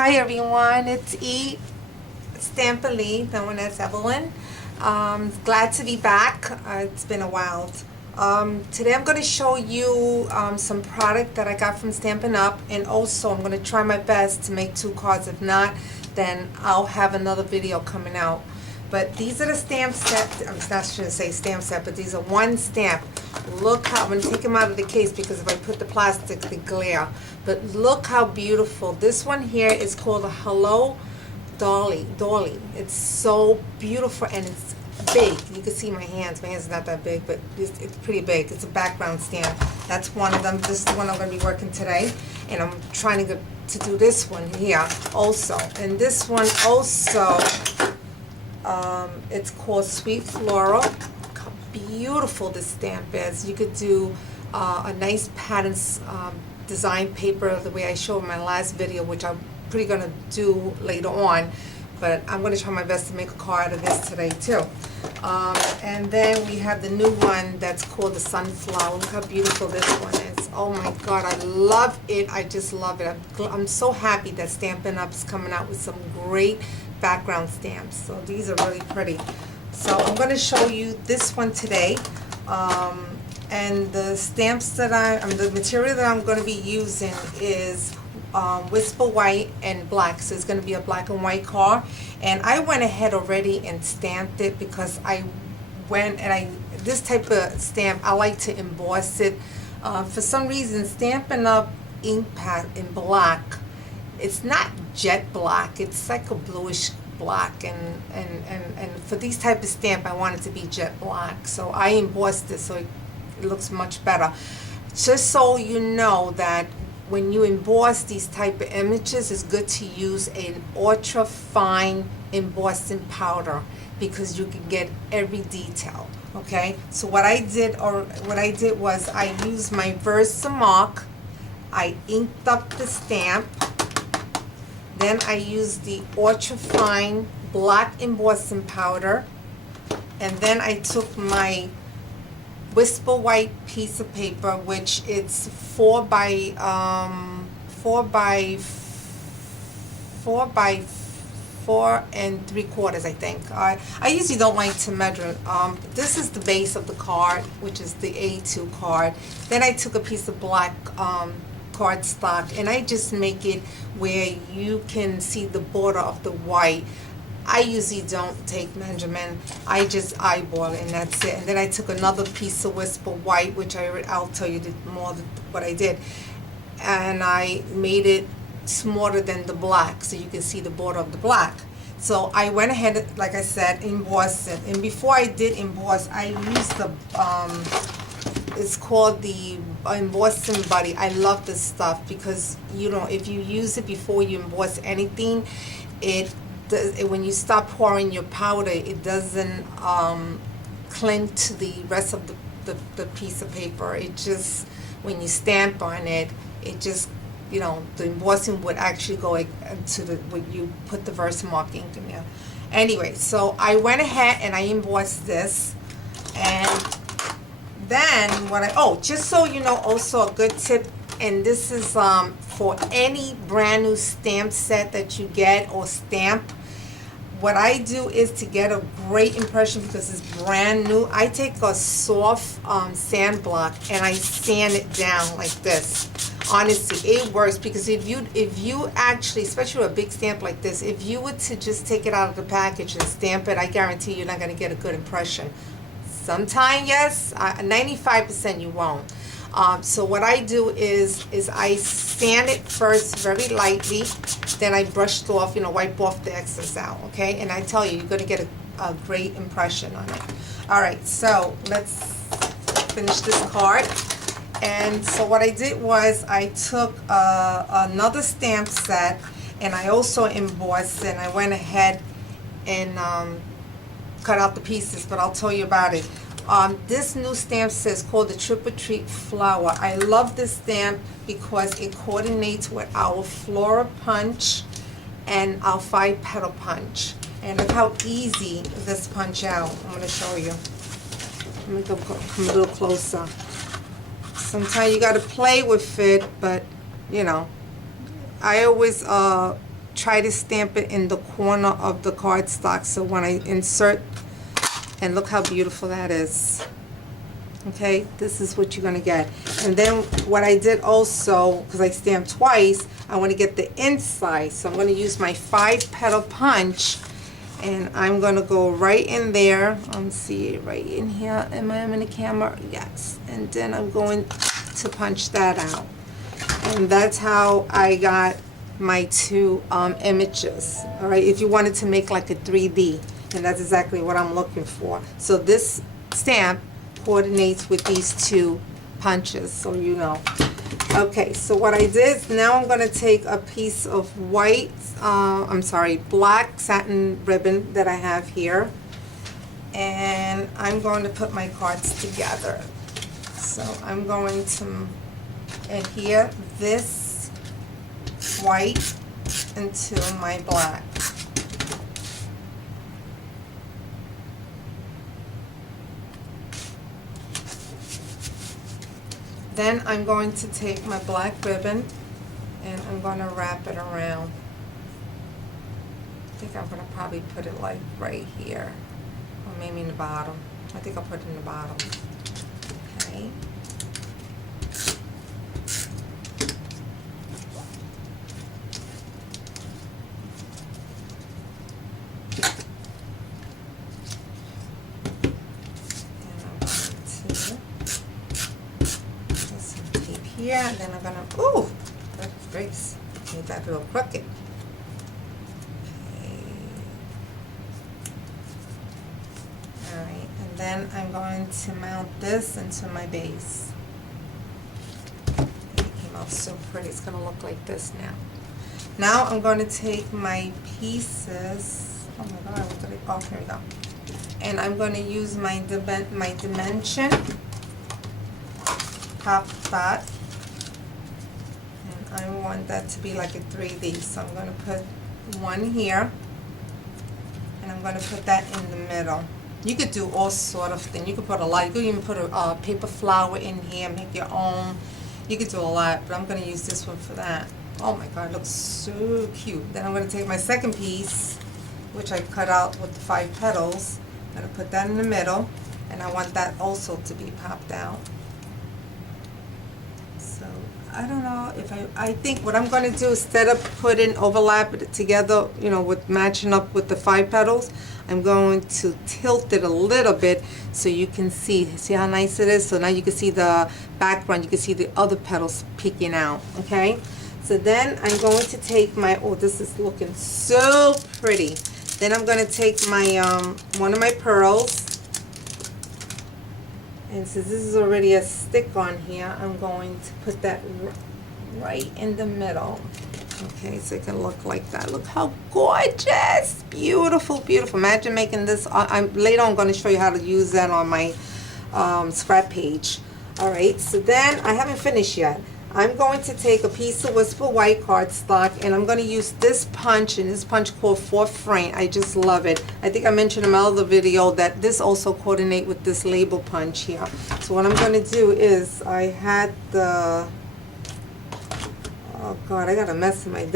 Hi everyone, it's Stampinly, known as Evelyn. Glad to be back. It's been a while. Today I'm going to show you some product that I got from Stampin' Up, and also I'm going to try my best to make 2 cards. If not, then I'll have another video coming out. But these are the stamp set. I'm not sure to say stamp set, but these are 1 stamp. Look how, I'm going to take them out of the case because if I put the plastic, they glare. But look how beautiful. This one here is called a Hello Doily. It's so beautiful and it's big. You can see my hands. My hands are not that big, but it's pretty big. It's a background stamp. That's one of them. This is the one I'm going to be working today. And I'm trying to do this one here also. And this one also, it's called Sweet Floral. Look how beautiful this stamp is. You could do a nice pattern design paper the way I showed in my last video, which I'm pretty going to do later on. But I'm going to try my best to make a card out of this today too. And then we have the new one that's called the Sunflower. Look how beautiful this one is. Oh my God, I love it. I just love it. I'm so happy that Stampin' Up is coming out with some great background stamps. So these are really pretty. So I'm going to show you this one today. And the stamps that the material that I'm going to be using is Whisper White and Black. So it's going to be a black and white card. And I went ahead already and stamped it because I went and this type of stamp, I like to emboss it. For some reason, Stampin' Up ink pad in black, it's not jet black, it's like a bluish black, and for these type of stamp I want it to be jet black, so I embossed it so it looks much better. Just so you know that when you emboss these type of images, it's good to use an ultra fine embossing powder because you can get every detail. Okay, so what I did was I used my Versamark. I inked up the stamp. Then I used the ultra fine black embossing powder, and then I took my Whisper White piece of paper, which it's 4 by 4 3/4, I think. I usually don't like to measure. This is the base of the card, which is the A2 card. Then I took a piece of black cardstock, and I just make it where you can see the border of the white. I usually don't take measurement. I just eyeball it and that's it. And then I took another piece of Whisper White, which I'll tell you more what I did. And I made it smaller than the black so you can see the border of the black. So I went ahead, like I said, embossed it. And before I did emboss, I used the, it's called the embossing buddy. I love this stuff because, you know, if you use it before you emboss anything, when you start pouring your powder, it doesn't cling to the rest of the piece of paper. It just, when you stamp on it, it just, you know, the embossing would actually go into when you put the Versamark ink in there. Anyway, so I went ahead and I embossed this, and then just so you know, also a good tip, and this is for any brand new stamp set that you get or stamp. What I do is, to get a great impression because it's brand new, I take a soft sand block and I sand it down like this. Honestly, it works because if you actually, especially a big stamp like this, if you were to just take it out of the package and stamp it, I guarantee you're not going to get a good impression. Sometimes yes, 95% you won't. So what I do is I sand it first very lightly, then I brushed off, you know, wipe off the excess out, okay? And I tell you, you're going to get a great impression on it. All right, so let's finish this card. And so what I did was I took another stamp set, and I also embossed, and I went ahead and cut out the pieces, but I'll tell you about it. This new stamp set is called the Trick or Treat Flower. I love this stamp because it coordinates with our Flora Punch and our 5-petal punch. And look how easy this punch out. I'm going to show you. Let me come a little closer. Sometimes you got to play with it, but you know, I always try to stamp it in the corner of the cardstock, so when I insert, and look how beautiful that is. Okay, this is what you're gonna get. And then what I did also, because I stamped twice, I want to get the inside, so I'm going to use my 5-petal punch, and I'm going to go right in there. See, right in here. Am I in the camera? Yes. And then I'm going to punch that out, and that's how I got my 2 images. All right, if you wanted to make like a 3D, and that's exactly what I'm looking for. So this stamp coordinates with these 2 punches, so you know. Okay, so what I did, now I'm going to take a piece of white, black satin ribbon that I have here, and I'm going to put my cards together. So I'm going to adhere this white into my black. Then I'm going to take my black ribbon and I'm going to wrap it around. I think I'm going to probably put it like right here, or maybe in the bottom. I think I'll put it in the bottom. Okay. Here, and then I'm gonna, ooh, that's grace. Made that a little crooked. Okay. Alright, and then I'm going to mount this into my base. It came out so pretty. It's gonna look like this now. Now I'm going to take my pieces. Oh my god, what did I, oh, here we go. And I'm going to use my dimension top dot. I want that to be like a 3D, so I'm going to put one here, and I'm going to put that in the middle. You could do all sort of things. You could put a lot. You could even put a paper flower in here, make your own. You could do a lot, but I'm going to use this one for that. Oh my god, it looks so cute. Then I'm going to take my second piece, which I cut out with the 5 petals. I'm going to put that in the middle, and I want that also to be popped out. I don't know if I think what I'm going to do, instead of putting overlap it together, you know, with matching up with the 5 petals, I'm going to tilt it a little bit so you can see how nice it is. So now you can see the background, you can see the other petals peeking out. Okay, so then I'm going to take my, oh, this is looking so pretty. Then I'm going to take my one of my pearls. And since this is already a stick on here, I'm going to put that right in the middle. Okay, so it can look like that. Look how gorgeous! Beautiful, beautiful. Imagine making this. Later on, I'm going to show you how to use that on my scrap page. All right, so then I haven't finished yet. I'm going to take a piece of Whisper White cardstock, and I'm going to use this punch, and this punch called 4th Frame. I just love it. I think I mentioned in my other video that this also coordinate with this label punch here. So what I'm going to do is, I had the, oh god, I got a mess in my desk.